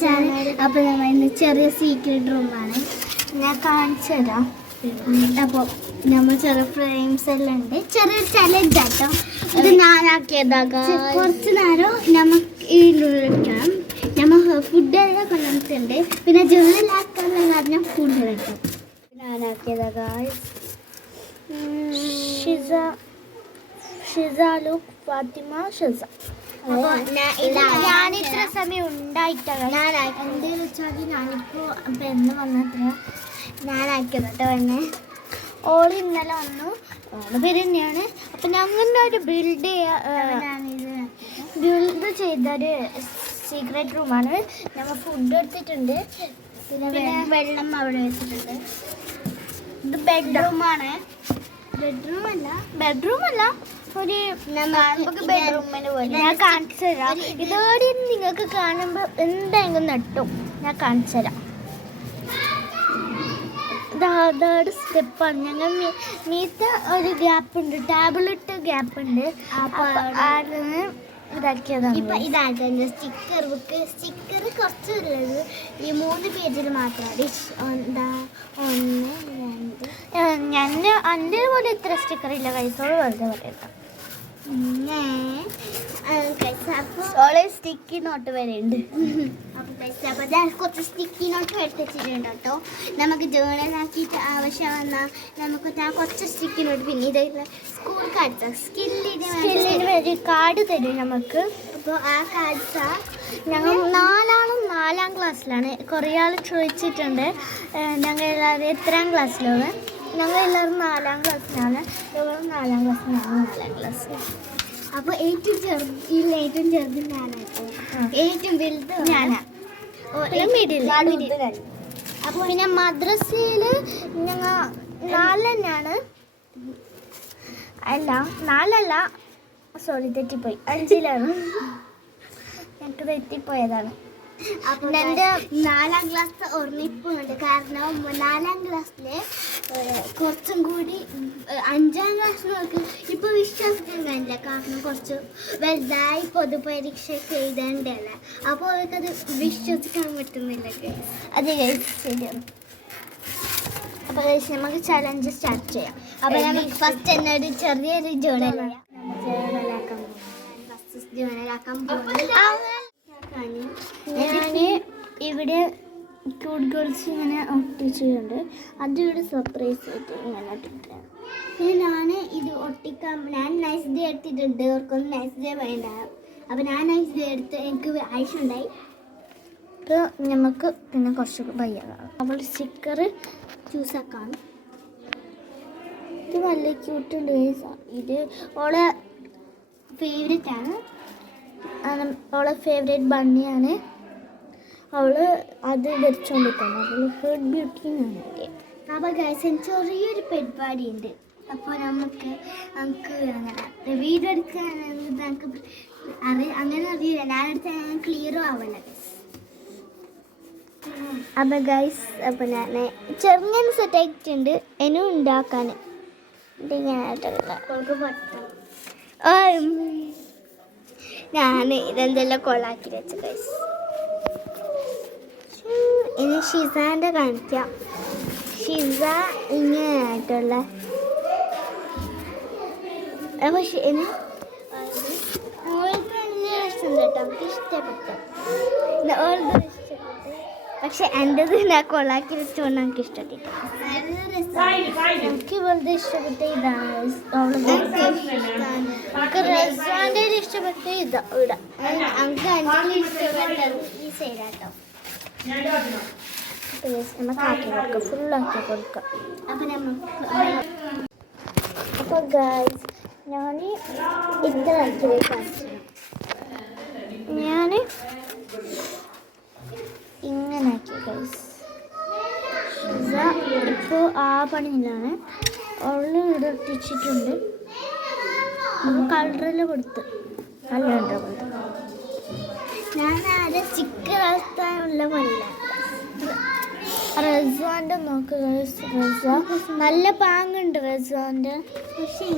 വെച്ചാൽ അപ്പോൾ നമ്മൾ ഇന്ന് ചെറിയ സീക്രട്ട് റൂമാണ് ഞാൻ കാണിച്ചു തരാം. അപ്പോൾ നമ്മൾ ചെറിയ ഫ്രെയിംസ് എല്ലാം ഉണ്ട്. ചെറിയൊരു ചലഞ്ച് ആട്ടോ ഇത് ഞാനാക്കിയതാകാം. കുറച്ച് നേരം നമുക്ക് ഈ വെക്കണം. നമ്മൾ ഫുഡെല്ലാം കൊണ്ടുവന്നിട്ടുണ്ട്. പിന്നെ ജോലിലാക്കാനുള്ള കാരണം കൂടുതൽ കിട്ടും. ഞാനാക്കിയതാകാം. ഷിസ ലുക്ക് ഫാത്തിമ ഷിസ. ഞാനിത്ര സമയം ഉണ്ടായിട്ടാണ് എന്തെന്ന് വെച്ചാൽ ഞാനിപ്പോൾ എന്ന് വന്നത്ര ഞാനാക്കിയത് തന്നെ. ഓള് ഇന്നലെ വന്നു. ഓള് പേര് തന്നെയാണ്. അപ്പം ഞങ്ങളുടെ ഒരു ബിൽഡ് ചെയ്തൊരു സീക്രട്ട് റൂമാണ്. നമ്മൾ ഫുഡ് എടുത്തിട്ടുണ്ട്. പിന്നെ വെള്ളം അവിടെ വെച്ചിട്ടുണ്ട്. ഇത് ബെഡ്റൂമാണ്. ബെഡ്റൂമല്ല ഒരു നമുക്ക് ബെഡ്റൂമിന് പോലെ ഞാൻ കാണിച്ചു തരാം. ഇതോടെ നിങ്ങൾക്ക് കാണുമ്പോൾ എന്തായാലും നട്ടും ഞാൻ കാണിച്ചു തരാം. ഇതാണ് സ്റ്റെപ്പാണ്. ഞങ്ങൾ മീത്ത ഒരു ഗ്യാപ്പ് ഉണ്ട്, ടേബിളിട്ട് ഗ്യാപ്പ് ഉണ്ട്. ഇതാക്കിയതാണ്. ഇപ്പം ഇതായിട്ട് സ്റ്റിക്കർ ബുക്ക്. സ്റ്റിക്കർ കുറച്ച് ഉള്ളത് ഈ 3 പേജിൽ മാത്രമാണ്. എന്താ 1 2 ഞാൻ എൻ്റെ പോലെ ഇത്ര സ്റ്റിക്കർ ഇല്ല. കൈസോട് വെറുതെ പറയണം. ഓളെ സ്റ്റിക്കി നോട്ട് വരെ ഉണ്ട്. അപ്പോൾ ഞാൻ കുറച്ച് സ്റ്റിക്കി നോട്ട് എടുത്തിട്ടുണ്ട് കേട്ടോ. നമുക്ക് ജേണലാക്കിയിട്ട് ആവശ്യം വന്നാൽ നമുക്ക് ഞാൻ കുറച്ച് സ്റ്റിക്കി നോട്ട് പിന്നെ ഇത് സ്കൂൾ കാർഡ്സ് സ്കില്ലിന് വേണ്ടി കാർഡ് തരും നമുക്ക്. അപ്പോൾ ആ കാർഡ്സ് ഞങ്ങൾ 4 ആളും 4ാം ക്ലാസ്സിലാണ്. കുറേ ആൾ ചോദിച്ചിട്ടുണ്ട് ഞങ്ങൾ എല്ലാവരും എത്രാം ക്ലാസ്സിലാണ്. ഞങ്ങൾ എല്ലാവരും 4ാം ക്ലാസ്സിലാണ്. ഇവരും 4ാം ക്ലാസ്സിലാണ്. 4ാം ക്ലാസ്. അപ്പോൾ ഏറ്റവും ചെറുത് ഞാനാട്ടോ. ഏറ്റവും വലുത് ഞാനാ. അപ്പോൾ പിന്നെ മദ്രസയിൽ ഞങ്ങൾ 4 തന്നെയാണ്. അല്ല 4 സോറി തെറ്റിപ്പോയി. 5ലാണ്. ഞങ്ങൾക്ക് തെറ്റിപ്പോയതാണ്. അപ്പം എൻ്റെ 4ാം ക്ലാസ്സിൽ ഓർമ്മിപ്പുണ്ട്. കാരണം 4ാം ക്ലാസ്സിൽ കുറച്ചും കൂടി 5ാം ക്ലാസ്സിൽ ഇപ്പോൾ വിശ്വസിക്കാൻ കഴിയില്ല. കാരണം കുറച്ച് വലുതായി പൊതുപരീക്ഷയൊക്കെ എഴുതേണ്ടല്ല. അപ്പോൾ അവർക്കത് വിശ്വസിക്കാൻ പറ്റുന്നില്ല. അതെ ശരിയാണ്. അപ്പോൾ നമുക്ക് ചലഞ്ച് സ്റ്റാർട്ട് ചെയ്യാം. അപ്പോൾ നമുക്ക് ഫസ്റ്റ് തന്നെ ഒരു ചെറിയൊരു ജേണലാക്കാൻ ഞാൻ ഇവിടെ ക്യൂട്ട് ഗേൾസ് ഇങ്ങനെ ഒട്ടിച്ചിട്ടുണ്ട്. അതിവിടെ സർപ്രൈസ് ആയിട്ട് ഇങ്ങനെ ഒട്ടിട്ടാണ്. പിന്നെ ഞാൻ ഇത് ഒട്ടിക്കാൻ ഞാൻ നൈസ് ഡേ എടുത്തിട്ടുണ്ട്. അവർക്കൊന്നും നൈസ് ഡേ വേണ്ട. അപ്പോൾ ഞാൻ നൈസ് ഡേ എടുത്ത് എനിക്ക് ആവശ്യമുണ്ടായി. അപ്പോൾ നമുക്ക് പിന്നെ കുറച്ച് ഭയമാണ്. അപ്പോൾ സ്റ്റിക്കർ ചൂസാക്കാം. ഇത് നല്ല ക്യൂട്ടുണ്ട്. ഇത് ഓളെ ഫേവറേറ്റ് ആണ്. അവളെ ഫേവറേറ്റ് ബണ്ണിയാണ്. അവൾ അത് ധരിച്ചുകൊണ്ടിരിക്കുന്നത്. അവൾ ഹെഡ് ബ്യൂട്ടിയാണ്. അപ്പോൾ ഗൈസ് ചെറിയൊരു പരിപാടിയുണ്ട്. അപ്പോൾ നമുക്ക് അങ്ങനെ വീഡിയോ എടുക്കാൻ നമുക്ക് അങ്ങനെ അറിയില്ല. ഞാനെടുത്ത ക്ലിയറും ആവല്ല ഗൈസ്. അപ്പോൾ ഗൈസ് അപ്പോൾ ഞാൻ ചെറുങ്ങനെ സെറ്റ് ആയിട്ടുണ്ട്. ഇനിയും ഉണ്ടാക്കാൻ ഇങ്ങനെയായിട്ടുള്ള ഞാൻ ഇതെന്തെല്ലാം കൊള്ളാക്കി വെച്ചു ഗൈസ്. ഇനി ഷിസാൻ്റെ കാണിക്കാം. ഷിസ ഇങ്ങനെയായിട്ടുള്ള അപ്പോൾ നമുക്ക് ഇഷ്ടപ്പെട്ടു. പക്ഷെ എൻ്റെത് ഞാൻ കൊള്ളാക്കി വെച്ചുകൊണ്ട് നമുക്ക് ഇഷ്ടപ്പെട്ടില്ല. എനിക്ക് വെറുതെ ഇഷ്ടപ്പെട്ട ഇതാണ്. നമുക്ക് റെസ്റ്റോറൻറ്റ് ഇഷ്ടപ്പെട്ട ഇതാ ഇവിടെ. നമുക്ക് അഞ്ചിൽ ഇഷ്ടപ്പെട്ടത് ഈ സൈഡാട്ടോ. നമുക്ക് ആക്കി കൊടുക്കാം. ഫുള്ളാക്കി കൊടുക്കാം. അപ്പോൾ ഗൈസ് ഞാൻ ഇത്ര ആക്കി വെക്കാം. ഞാൻ ഇങ്ങനെ ആക്കി ഗൈസ്. ഇപ്പോൾ ആ പണിയിലാണ്. അവൾ ഇടട്ടിച്ചിട്ടുണ്ട്. അപ്പോൾ കളറെല്ലാം കൊടുത്ത് നല്ല കൊടുത്ത് ഞാൻ ആരെ സ്റ്റിക്കർ ആക്കാനുള്ള പണിയില്ല. റെസ്വാൻ്റെ നോക്ക് ഗൈസ്. നല്ല പാങ്ങുണ്ട് റെസ്വാൻ്റെ. പക്ഷേ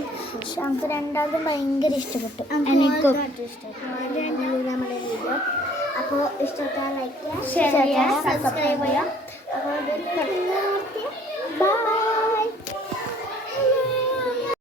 നമുക്ക് രണ്ടാമതും ഭയങ്കര ഇഷ്ടപ്പെട്ടു. എനിക്കും ഇഷ്ടപ്പെട്ടു. നമ്മുടെ വീഡിയോ അപ്പോൾ ഇഷ്ടപ്പെട്ടാൽ ലൈക്ക് ചെയ്യുക, ഷെയർ ചെയ്യുക, സബ്സ്ക്രൈബ് ചെയ്യുക.